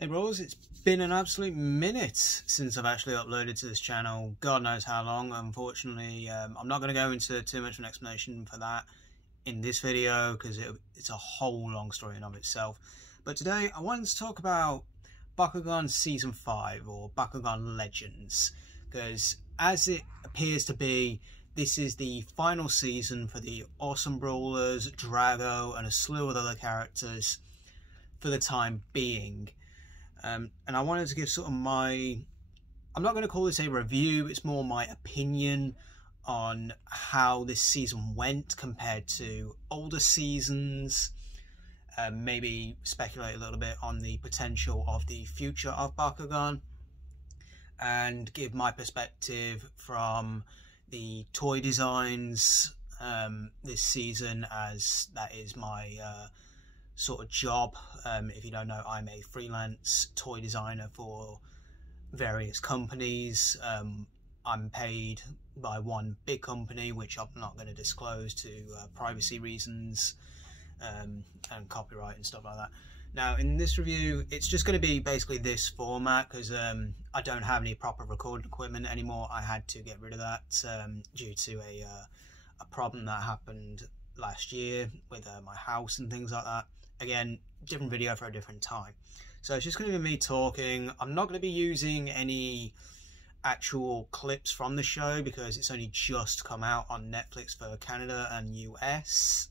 Hey bros, it's been an absolute minute since I've actually uploaded to this channel. God knows how long. Unfortunately, I'm not going to go into too much of an explanation for that in this video because it's a whole long story in of itself. But today I wanted to talk about Bakugan Season 5 or Bakugan Legends, because as it appears to be, this is the final season for the Awesome Brawlers, Drago and a slew of other characters for the time being. And I wanted to give sort of I'm not going to call this a review, it's more my opinion on how this season went compared to older seasons. Maybe speculate a little bit on the potential of the future of Bakugan, and give my perspective from the toy designs this season, as that is my sort of job. If you don't know, I'm a freelance toy designer for various companies. I'm paid by one big company, which I'm not going to disclose to privacy reasons and copyright and stuff like that. Now in this review, it's just going to be basically this format because I don't have any proper recording equipment anymore. I had to get rid of that due to a problem that happened last year with my house and things like that. Again, different video for a different time. So it's just going to be me talking. I'm not going to be using any actual clips from the show because it's only just come out on Netflix for Canada and US.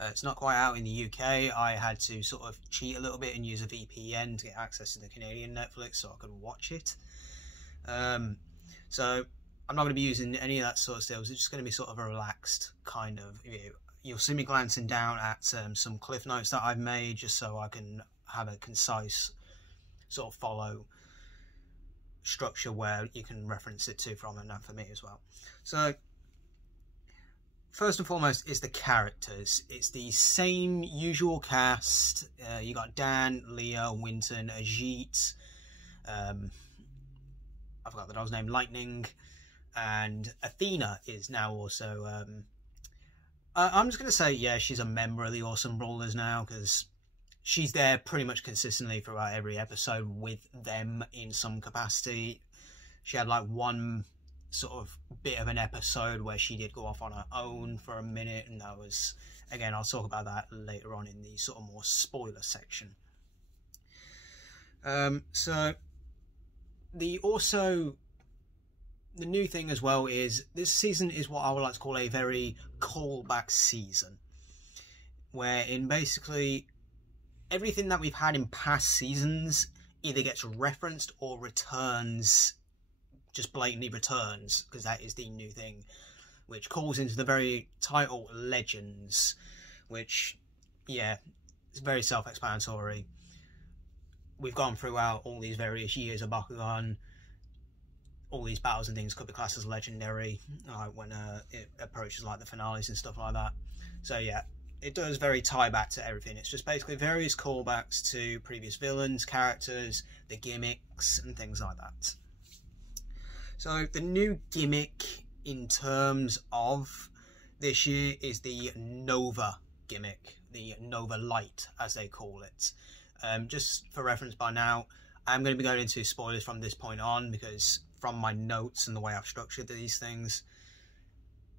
It's not quite out in the UK. I had to sort of cheat a little bit and use a VPN to get access to the Canadian Netflix so I could watch it. So I'm not going to be using any of that sort of stills. It's just going to be sort of a relaxed kind of view. You'll see me glancing down at some cliff notes that I've made just so I can have a concise sort of follow structure where you can reference it to from, and that for me as well. So first and foremost is the characters. It's the same usual cast. You got Dan, Leah, Winton, Ajit, I forgot the dog's name, Lightning, and Athena is now also I'm just going to say, yeah, she's a member of the Awesome Brawlers now because she's there pretty much consistently throughout every episode with them in some capacity. She had like one sort of bit of an episode where she did go off on her own for a minute, and that was, again, I'll talk about that later on in the sort of more spoiler section. So the new thing as well is this season is what I would like to call a very callback season, wherein basically everything that we've had in past seasons either gets referenced or returns, just blatantly returns, because that is the new thing, which calls into the very title Legends, which, yeah, it's very self-explanatory. We've gone throughout all these various years of Bakugan. All these battles and things could be classed as legendary, like when it approaches like the finales and stuff like that. So yeah, it does very tie back to everything. It's just basically various callbacks to previous villains, characters, the gimmicks and things like that. So the new gimmick in terms of this year is the Nova gimmick, the Nova Light as they call it. Just for reference by now, I'm going to be going into spoilers from this point on because from my notes and the way I've structured these things,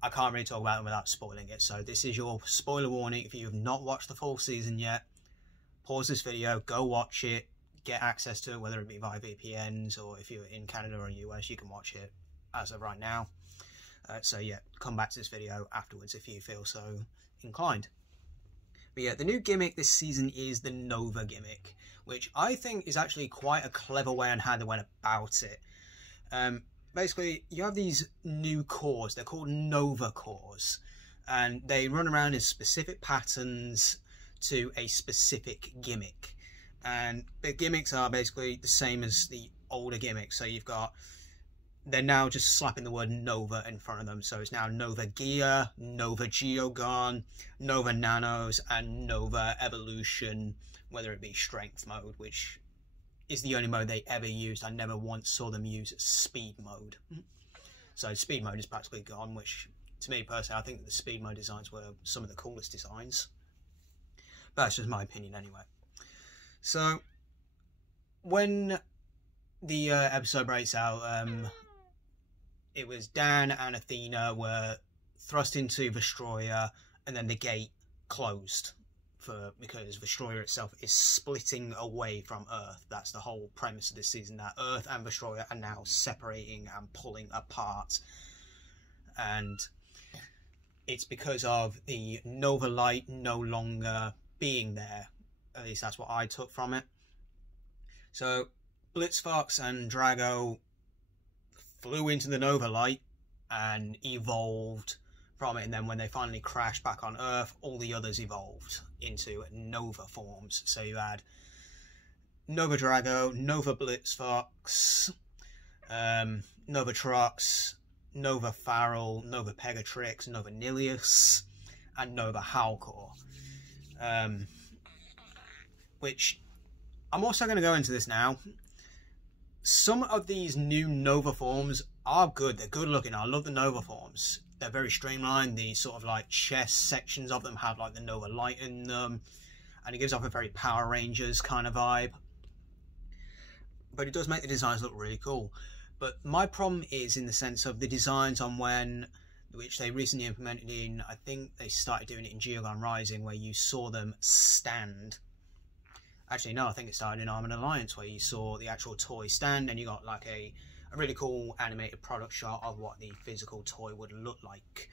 I can't really talk about them without spoiling it. So this is your spoiler warning. If you have not watched the full season yet, pause this video, go watch it, get access to it, whether it be via VPNs or if you're in Canada or US, you can watch it as of right now. So yeah, come back to this video afterwards if you feel so inclined. But yeah, the new gimmick this season is the Nova gimmick, which I think is actually quite a clever way on how they went about it. Basically, you have these new cores, they're called Nova cores, and they run around in specific patterns to a specific gimmick. And the gimmicks are basically the same as the older gimmicks, so you've got, they're now just slapping the word Nova in front of them, so it's now Nova Gear, Nova Geogon, Nova Nanos, and Nova Evolution, whether it be Strength mode, which is the only mode they ever used. I never once saw them use speed mode. So speed mode is practically gone, which to me personally, I think the speed mode designs were some of the coolest designs. But that's just my opinion anyway. So when the episode breaks out, it was Dan and Athena were thrust into Vestroia, and then the gate closed because Vestroia itself is splitting away from Earth. That's the whole premise of this season, that Earth and Vestroia are now separating and pulling apart. And it's because of the Nova Light no longer being there. At least that's what I took from it. So Blitzfox and Drago flew into the Nova Light and evolved from it, and then when they finally crashed back on Earth, all the others evolved into Nova forms. So you had Nova Drago, Nova Blitzfox, Nova Trox, Nova Farrell, Nova Pegatrix, Nova Nilius, and Nova Howlcore. Which I'm also going to go into this now. Some of these new Nova forms are good. They're good looking. I love the Nova forms. They're very streamlined. The sort of like chest sections of them have like the Nova light in them, and it gives off a very Power Rangers kind of vibe. But it does make the designs look really cool. But my problem is in the sense of the designs on which they recently implemented in, I think they started doing it in Geogon Rising, where you saw them stand. Actually, no, I think it started in Armored Alliance, where you saw the actual toy stand, and you got like a really cool animated product shot of what the physical toy would look like.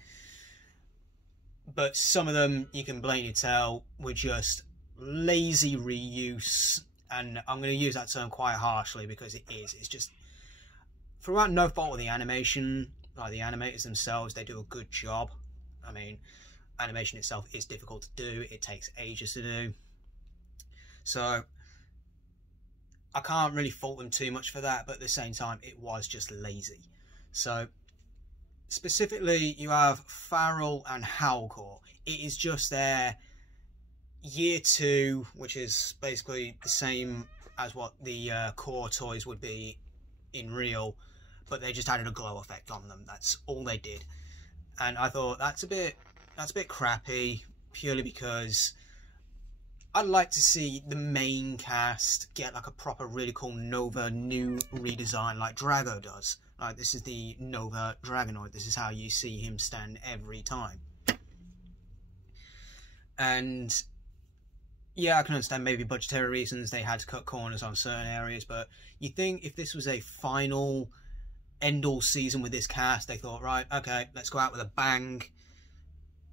But some of them, you can blatantly tell, were just lazy reuse, and I'm going to use that term quite harshly because it is. It's just, throughout no fault of the animation, like the animators themselves, they do a good job. I mean, animation itself is difficult to do. It takes ages to do. So I can't really fault them too much for that, but at the same time, it was just lazy. So specifically, you have Farrell and Howlcore. It is just their year 2, which is basically the same as what the core toys would be in real, but they just added a glow effect on them. That's all they did. And I thought that's a bit crappy, purely because I'd like to see the main cast get like a proper really cool Nova new redesign like Drago does. Like, this is the Nova Dragonoid. This is how you see him stand every time. And yeah, I can understand maybe budgetary reasons they had to cut corners on certain areas, but you think if this was a final end-all season with this cast, they thought, right, okay, let's go out with a bang,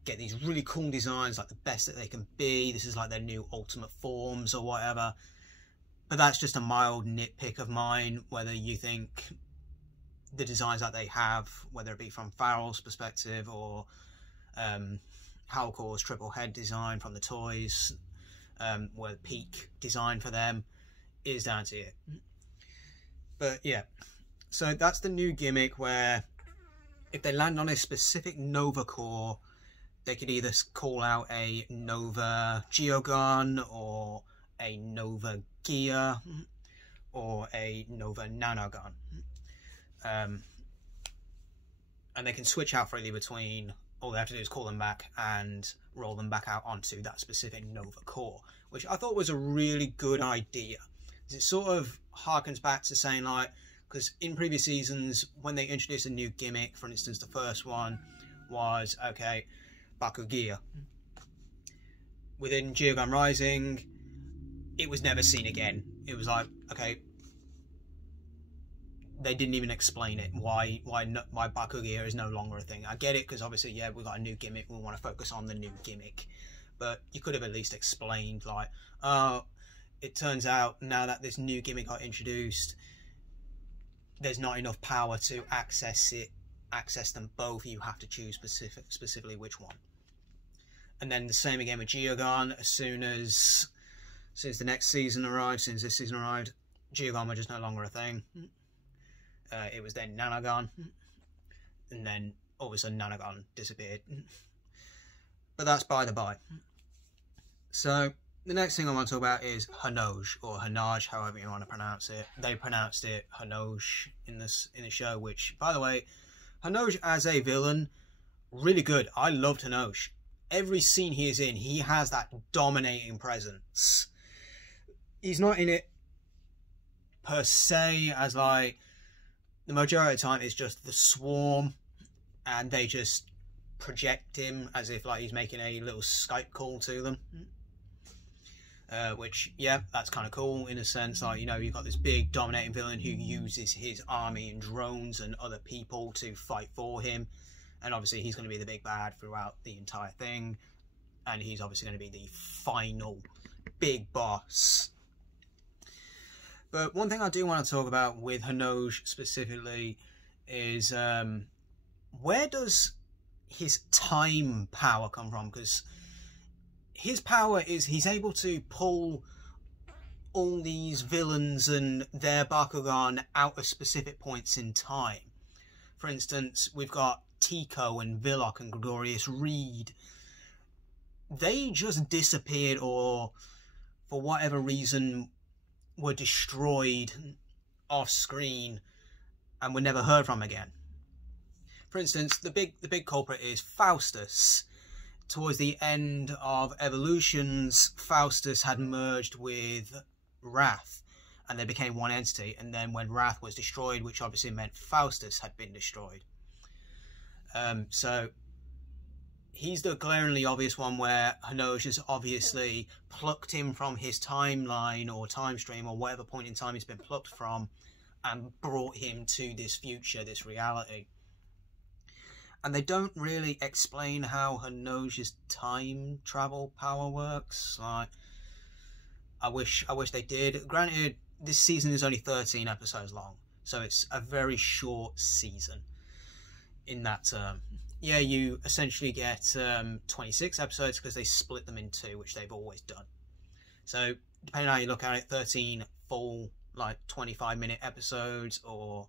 get these really cool designs, like the best that they can be. This is like their new ultimate forms or whatever. But that's just a mild nitpick of mine, whether you think the designs that they have, whether it be from Farrell's perspective or Howlcore's triple head design from the toys, where the peak design for them is down to you. But yeah, so that's the new gimmick, where if they land on a specific Nova core, they could either call out a Nova Geogun, or a Nova Gear, or a Nova Nanogun. And they can switch out freely between. All they have to do is call them back and roll them back out onto that specific Nova core, which I thought was a really good idea. It sort of harkens back to saying, like, because in previous seasons, when they introduced a new gimmick, for instance, the first one was, okay, bakugan. Within Geogun Rising, it was never seen again. It was like, okay, they didn't even explain it, why bakugan is no longer a thing. I get it, because obviously, yeah, we've got a new gimmick, we want to focus on the new gimmick, but you could have at least explained, like, oh, it turns out now that this new gimmick got introduced, there's not enough power to access them both. You have to choose specifically which one. And then the same again with Geogun. As soon as the next season arrived, since this season arrived, Geogun were just no longer a thing. It was then Nanogun, and then all of a sudden Nanogun disappeared. But that's by the by. So the next thing I want to talk about is Hanoj, or Hanaj, however you want to pronounce it. They pronounced it Hanoj in the show, which, by the way, Hanoj as a villain, really good. I loved Hanoj. Every scene he is in, he has that dominating presence. He's not in it per se, as like the majority of the time it's just the swarm, and they just project him as if like he's making a little Skype call to them. Which, yeah, that's kind of cool in a sense. Like, you know, you've got this big dominating villain who uses his army and drones and other people to fight for him, and obviously he's going to be the big bad throughout the entire thing, and he's obviously going to be the final big boss. But one thing I do want to talk about with Hinoge specifically is where does his time power come from? Because his power is he's able to pull all these villains and their bakugan out of specific points in time. For instance, we've got Tico and Villock and Gregorius Reed. They just disappeared, or for whatever reason were destroyed off screen and were never heard from again. For instance, the big culprit is Faustus. Towards the end of Evolutions, Faustus had merged with Wrath, and they became one entity. And then when Wrath was destroyed, which obviously meant Faustus had been destroyed. So he's the glaringly obvious one where Hinoge has obviously plucked him from his timeline or time stream or whatever point in time he's been plucked from, and brought him to this future, this reality. And they don't really explain how Hinoge's time travel power works. Like, I wish they did. Granted, this season is only 13 episodes long, so it's a very short season in that term. Yeah, you essentially get 26 episodes because they split them in two, which they've always done. So, depending on how you look at it, 13 full, like, 25-minute episodes, or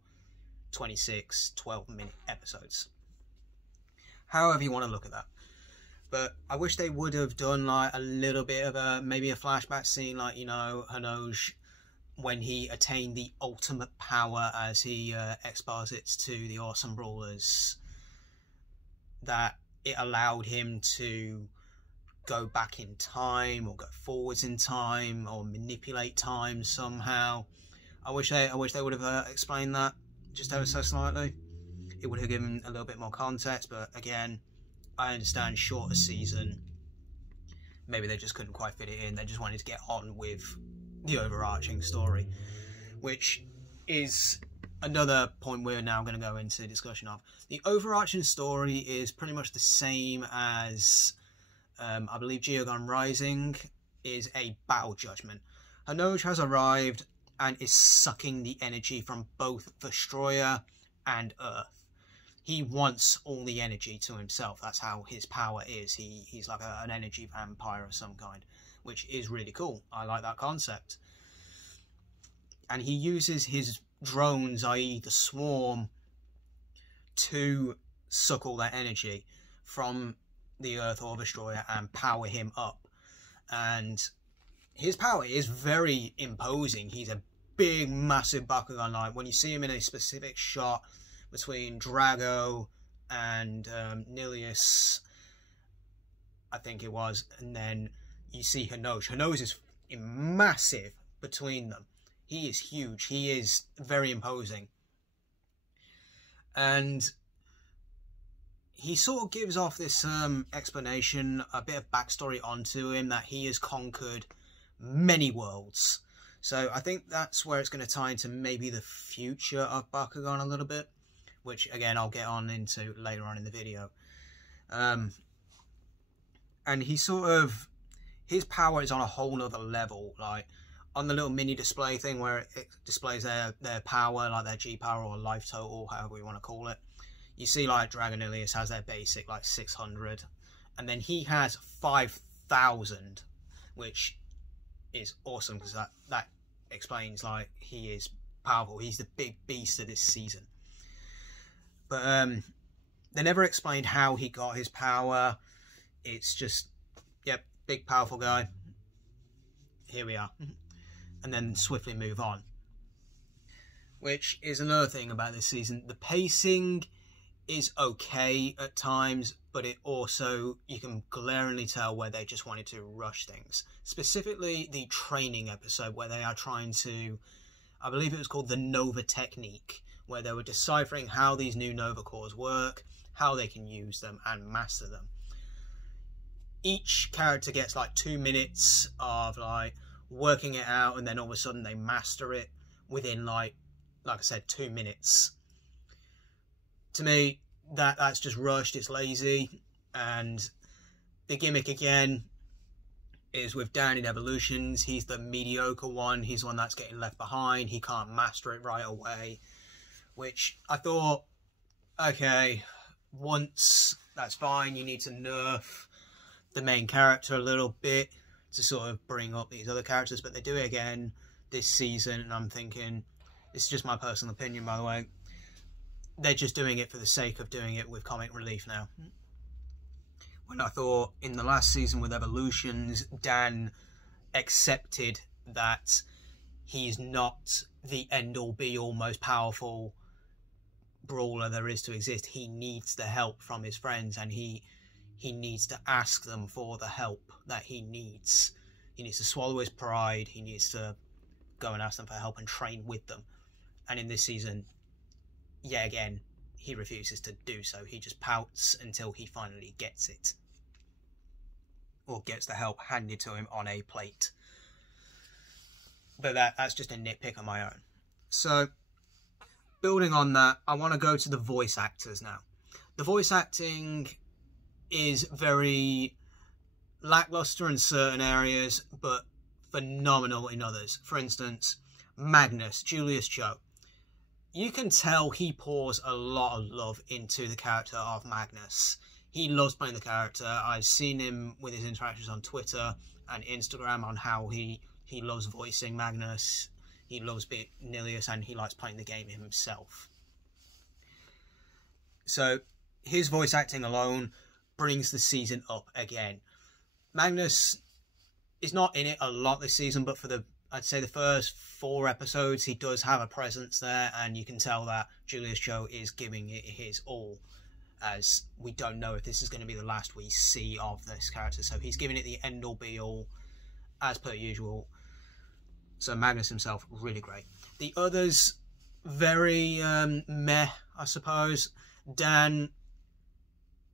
26 12-minute episodes. However you want to look at that. But I wish they would have done like a little bit of maybe a flashback scene, like, you know, Hinoge when he attained the ultimate power, as he exposits to the Awesome Brawlers, that it allowed him to go back in time or go forwards in time or manipulate time somehow. I wish they would have explained that just ever so slightly. It would have given a little bit more context, but again, I understand shorter season. Maybe they just couldn't quite fit it in. They just wanted to get on with the overarching story, which is another point we're now going to go into discussion of. The overarching story is pretty much the same as, I believe, Geogon Rising is a battle judgment. Hinoge has arrived and is sucking the energy from both Destroyer and Earth. He wants all the energy to himself. That's how his power is. He's like an energy vampire of some kind, which is really cool. I like that concept. And he uses his drones, i.e. the swarm, to suck all that energy from the Earth or Destroyer and power him up. And his power is very imposing. He's a big, massive Bakugan. Like, when you see him in a specific shot between Drago and Nilius, I think it was, and then you see Hinoge. Hinoge is massive between them. He is huge. He is very imposing. And he sort of gives off this explanation, a bit of backstory onto him, that he has conquered many worlds. So I think that's where it's going to tie into maybe the future of Bakugan a little bit, which again I'll get on into later on in the video. And he sort of, his power is on a whole nother level. Like, on the little mini display thing where it displays their power, like their G power or life total, however you want to call it, you see like Dragon Ilias has their basic like 600, and then he has 5,000, which is awesome because that explains like he is powerful. He's the big beast of this season. But they never explained how he got his power. It's just, yep, big powerful guy. Here we are. And then swiftly move on. Which is another thing about this season. The pacing is okay at times, but it also, you can glaringly tell where they just wanted to rush things. Specifically the training episode where they are trying to, I believe it was called the Nova Technique, where they were deciphering how these new Nova cores work, how they can use them and master them. Each character gets like 2 minutes of like working it out, and then all of a sudden they master it within like I said, 2 minutes. To me, that's just rushed, it's lazy, and the gimmick again is with Dan in Evolutions. He's the mediocre one, he's the one that's getting left behind, he can't master it right away, which I thought, okay, once, that's fine, you need to nerf the main character a little bit to sort of bring up these other characters, but they do it again this season, and I'm thinking, this is just my personal opinion by the way, they're just doing it for the sake of doing it with comic relief now. When I thought in the last season with Evolutions, Dan accepted that he's not the end-all be-all most powerful brawler there is to exist. He needs the help from his friends, and he needs to ask them for the help that he needs. He needs to swallow his pride, he needs to go and ask them for help and train with them. And in this season, yet again, he refuses to do so. He just pouts until he finally gets it. Or gets the help handed to him on a plate. But that's just a nitpick on my own. So, building on that, I want to go to the voice actors now. The voice acting is very lackluster in certain areas, but phenomenal in others. For instance, Magnus, Julius Cho. You can tell he pours a lot of love into the character of Magnus. He loves playing the character. I've seen him with his interactions on Twitter and Instagram on how he loves voicing Magnus. He loves being Nilius, and he likes playing the game himself. So his voice acting alone brings the season up again. Magnus is not in it a lot this season, but for I'd say the first 4 episodes, he does have a presence there, and you can tell that Julius Cho is giving it his all, as we don't know if this is going to be the last we see of this character, so he's giving it the end-all be-all, as per usual. So Magnus himself, really great. The others, very meh, I suppose. Dan,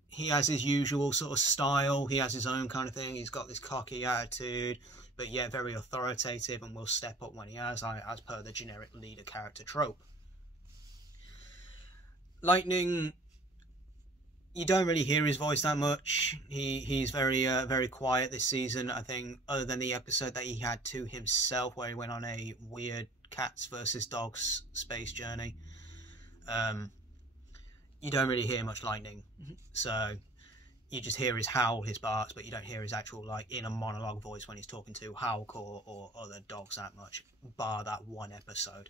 he has his usual sort of style, he has his own kind of thing, he's got this cocky attitude, but yet very authoritative and will step up when he has, as per the generic leader character trope. Lightning, you don't really hear his voice that much. He's very very quiet this season, I think, other than the episode that he had to himself where he went on a weird cats versus dogs space journey. You don't really hear much Lightning, so you just hear his howl, his barks, but you don't hear his actual like inner monologue voice when he's talking to Hulk or other dogs that much, bar that one episode.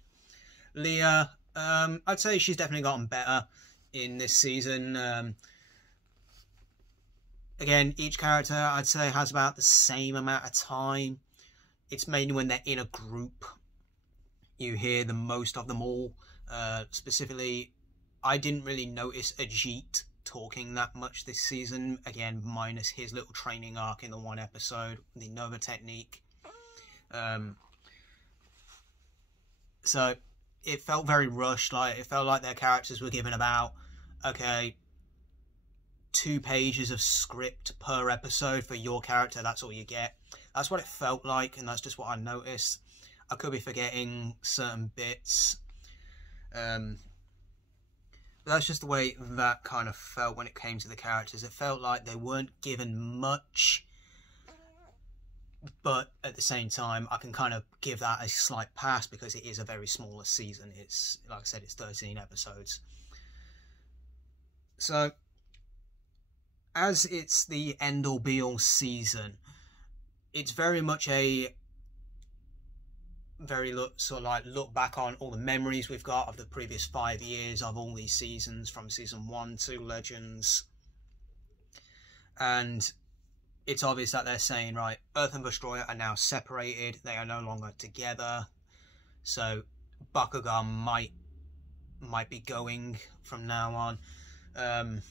Leah, I'd say she's definitely gotten better in this season. Again, each character I'd say has about the same amount of time. It's mainly when they're in a group you hear the most of them all. Specifically, I didn't really notice Ajit talking that much this season, again minus his little training arc in the one episode, the Nova Technique. So it felt very rushed, like it felt like their characters were given about, okay, 2 pages of script per episode for your character, that's all you get. That's what it felt like, and that's just what I noticed. I could be forgetting certain bits, but that's just the way that kind of felt when it came to the characters. It felt like they weren't given much, but at the same time, I can kind of give that a slight pass because it is a very smaller season. It's, like I said, it's 13 episodes. So, as it's the end-all be-all season, it's very much a look back on all the memories we've got of the previous 5 years of all these seasons, from season 1 to Legends. And it's obvious that they're saying, right, Earth and Destroyer are now separated, they are no longer together, so Bakugan might be going from now on.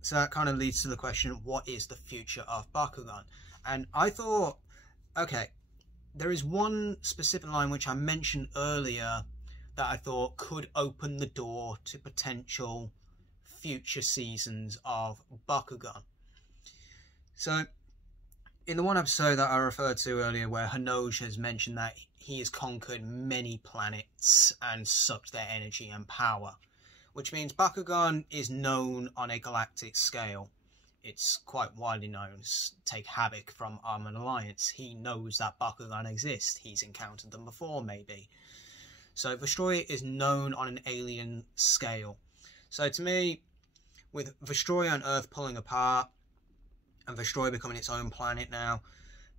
So that kind of leads to the question, what is the future of Bakugan? And I thought, okay, there is one specific line which I mentioned earlier that I thought could open the door to potential future seasons of Bakugan. So, in the one episode that I referred to earlier where Hinoj has mentioned that he has conquered many planets and sucked their energy and power, which means Bakugan is known on a galactic scale. It's quite widely known. Take Havoc from Armored Alliance. He knows that Bakugan exist. He's encountered them before, maybe. So Vestroia is known on an alien scale. So to me, with Vestroia and Earth pulling apart, and Vestroia becoming its own planet now,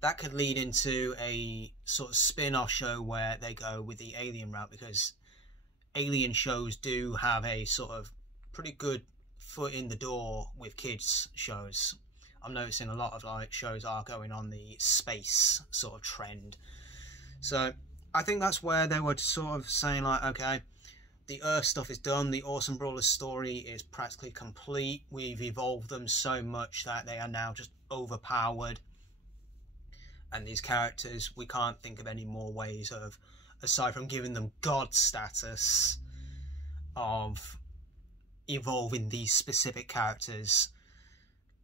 that could lead into a sort of spin-off show where they go with the alien route, because alien shows do have a sort of pretty good foot in the door with kids shows. I'm noticing a lot of like shows are going on the space sort of trend. So I think that's where they were sort of saying like, okay, the Earth stuff is done, the Awesome Brawlers story is practically complete, we've evolved them so much that they are now just overpowered, and these characters, we can't think of any more ways of, aside from giving them god status, of evolving these specific characters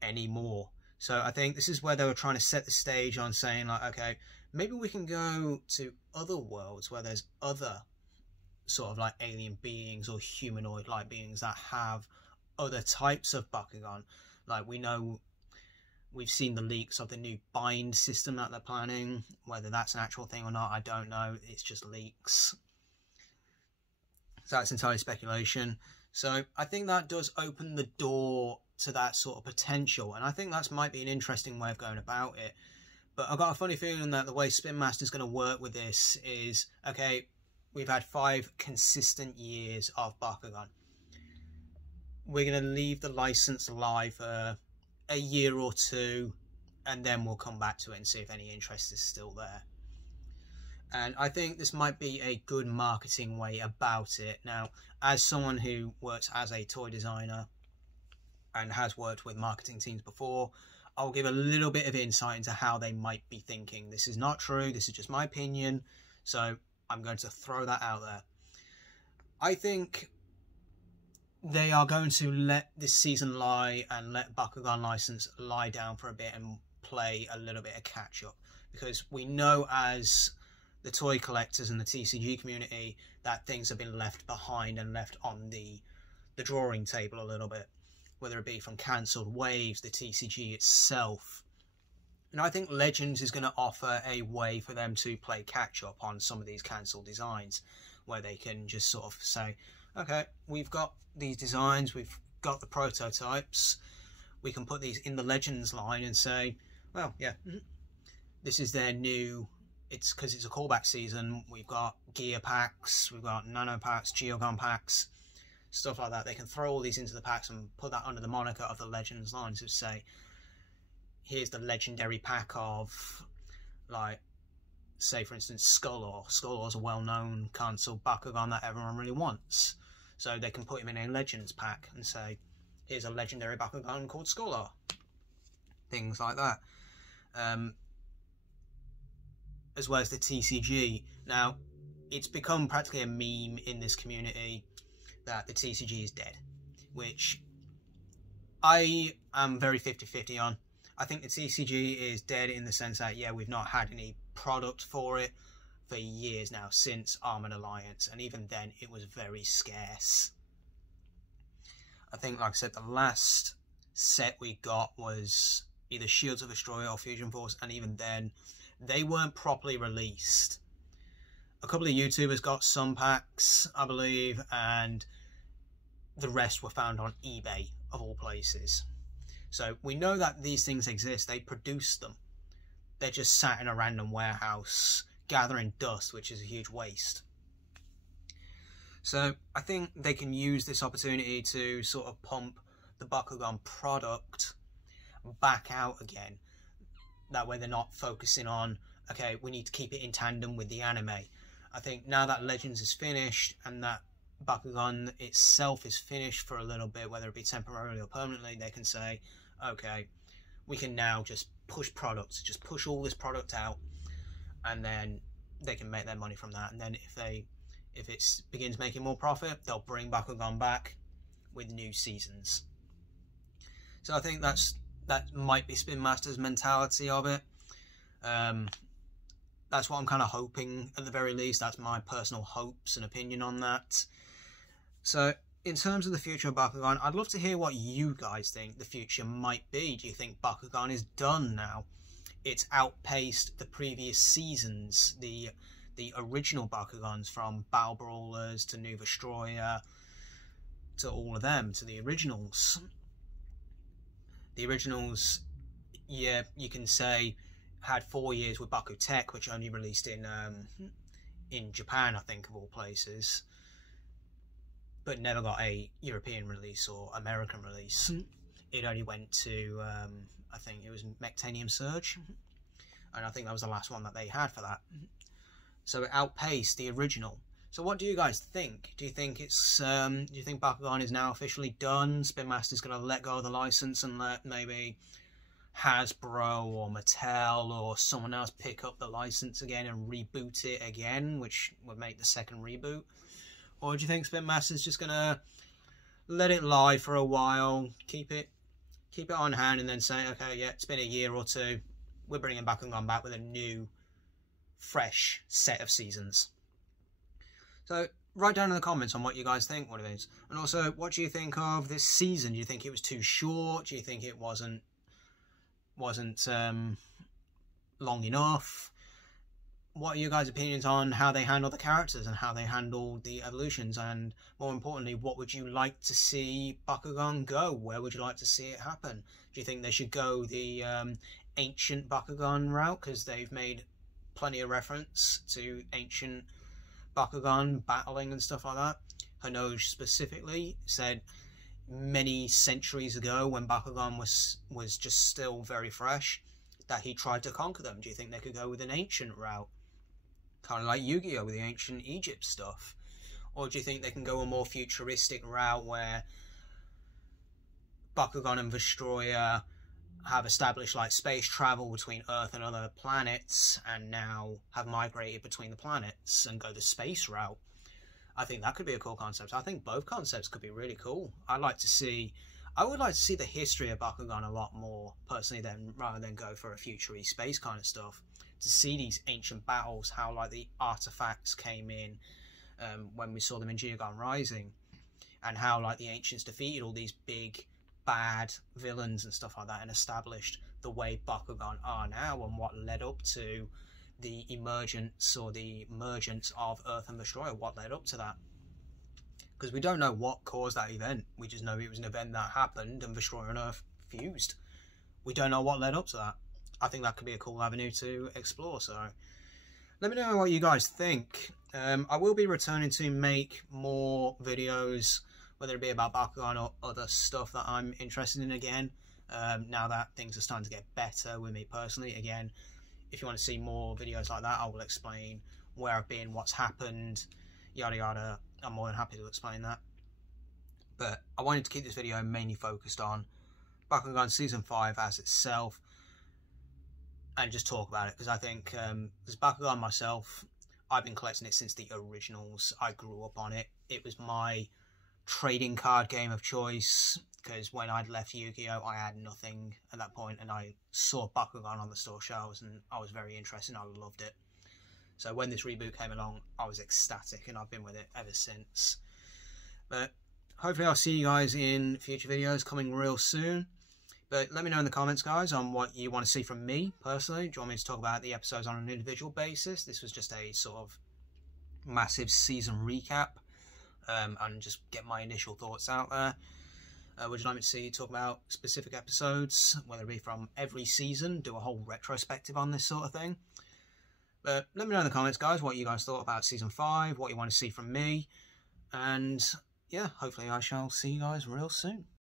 anymore. So I think this is where they were trying to set the stage on saying like, okay, maybe we can go to other worlds where there's other sort of like alien beings or humanoid like beings that have other types of Bakugan. Like we know, we've seen the leaks of the new bind system that they're planning. Whether that's an actual thing or not, I don't know. It's just leaks. So that's entirely speculation. So I think that does open the door to that sort of potential, and I think that might be an interesting way of going about it. But I've got a funny feeling that the way Spin Master is going to work with this is, okay, we've had 5 consistent years of Bakugan. We're going to leave the license live for a year or 2, and then we'll come back to it and see if any interest is still there. And I think this might be a good marketing way about it. Now, as someone who works as a toy designer and has worked with marketing teams before, I'll give a little bit of insight into how they might be thinking. This is not true, this is just my opinion, so I'm going to throw that out there. I think they are going to let this season lie and let Bakugan license lie down for a bit and play a little bit of catch up, because we know as the toy collectors and the TCG community that things have been left behind and left on the drawing table a little bit, whether it be from cancelled waves, the TCG itself. And I think Legends is going to offer a way for them to play catch up on some of these cancelled designs, where they can just sort of say, okay, we've got these designs, we've got the prototypes, we can put these in the Legends line and say, well, yeah, this is their new, it's because it's a callback season, we've got gear packs, we've got nano packs, Geogon packs, stuff like that. They can throw all these into the packs and put that under the moniker of the Legends line to say, here's the legendary pack of, like, say for instance Skullor. Skullor's a well-known cancelled Bakugan that everyone really wants, so they can put him in a Legends pack and say, here's a legendary Bakugan called Skullor. Things like that. As well as the TCG. Now, it's become practically a meme in this community that the TCG is dead, which I am very 50-50 on. I think the TCG is dead in the sense that, yeah, we've not had any product for it for years now, since Armored Alliance, and even then it was very scarce. I think, like I said, the last set we got was either Shields of Destroyer or Fusion Force, and even then they weren't properly released. A couple of YouTubers got some packs, I believe, and the rest were found on eBay, of all places. So we know that these things exist, they produce them. They're just sat in a random warehouse gathering dust, which is a huge waste. So I think they can use this opportunity to sort of pump the Bakugan product back out again. That way they're not focusing on, okay, we need to keep it in tandem with the anime. I think now that Legends is finished and that Bakugan itself is finished for a little bit, whether it be temporarily or permanently, they can say, okay, we can now just push products, just push all this product out, and then they can make their money from that. And then if it begins making more profit, they'll bring Bakugan back with new seasons. So I think that might be Spin Master's mentality of it. That's what I'm kind of hoping, at the very least. That's my personal hopes and opinion on that. So in terms of the future of Bakugan, I'd love to hear what you guys think the future might be. Do you think Bakugan is done now? It's outpaced the previous seasons, the original Bakugans, from Battle Brawlers to New Destroyer to all of them, to the originals. The originals, yeah, you can say, had 4 years with Baku Tech, which only released in Japan, I think, of all places, but never got a European release or American release. It only went to, I think it was Mectanium Surge, and I think that was the last one that they had for that. So it outpaced the original. So what do you guys think? Do you think it's do you think Bakugan is now officially done? Spin Master's going to let go of the license and let maybe Hasbro or Mattel or someone else pick up the license again and reboot it again, which would make the second reboot? Or do you think Spin Master's just going to let it lie for a while, keep it on hand, and then say, okay, yeah, it's been a year or two, we're bringing Bakugan back with a new, fresh set of seasons? So write down in the comments on what you guys think, what it is. And also, what do you think of this season? Do you think it was too short? Do you think it wasn't long enough? What are your guys' opinions on how they handle the characters and how they handle the evolutions? And more importantly, what would you like to see Bakugan go? Where would you like to see it happen? Do you think they should go the ancient Bakugan route, because they've made plenty of reference to ancient Bakugan battling and stuff like that? Hanoj specifically said many centuries ago, when Bakugan was just still very fresh, that he tried to conquer them. Do you think they could go with an ancient route, kind of like Yu-Gi-Oh with the ancient Egypt stuff? Or do you think they can go a more futuristic route where Bakugan and Destroyer have established like space travel between Earth and other planets, and now have migrated between the planets and go the space route? I think that could be a cool concept. I think both concepts could be really cool. I would like to see the history of Bakugan a lot more, personally, rather than go for a futuristic space kind of stuff. To see these ancient battles, how like the artifacts came in when we saw them in Geogon Rising, and how like the ancients defeated all these big bad villains and stuff like that, and established the way Bakugan are now, and what led up to the emergence or the emergence of Earth and Destroyer, what led up to that. Because we don't know what caused that event. We just know it was an event that happened and Destroyer and Earth fused. We don't know what led up to that. I think that could be a cool avenue to explore. So let me know what you guys think. I will be returning to make more videos, whether it be about Bakugan or other stuff that I'm interested in again. Now that things are starting to get better with me personally. Again, if you want to see more videos like that, I will explain where I've been, what's happened, yada yada. I'm more than happy to explain that. But I wanted to keep this video mainly focused on Bakugan Season 5 as itself, and just talk about it, because I think, as Bakugan myself, I've been collecting it since the originals. I grew up on it. It was my trading card game of choice, because when I'd left Yu-Gi-Oh! I had nothing at that point, and I saw Bakugan on the store shelves, and I was very interested, and I loved it. So when this reboot came along, I was ecstatic, and I've been with it ever since. But hopefully I'll see you guys in future videos coming real soon. But let me know in the comments, guys, on what you want to see from me, personally. Do you want me to talk about the episodes on an individual basis? This was just a sort of massive season recap, and just get my initial thoughts out there. Would you like me to see talk about specific episodes, whether it be from every season, do a whole retrospective on this sort of thing? But let me know in the comments, guys, what you guys thought about Season 5, what you want to see from me. And yeah, hopefully I shall see you guys real soon.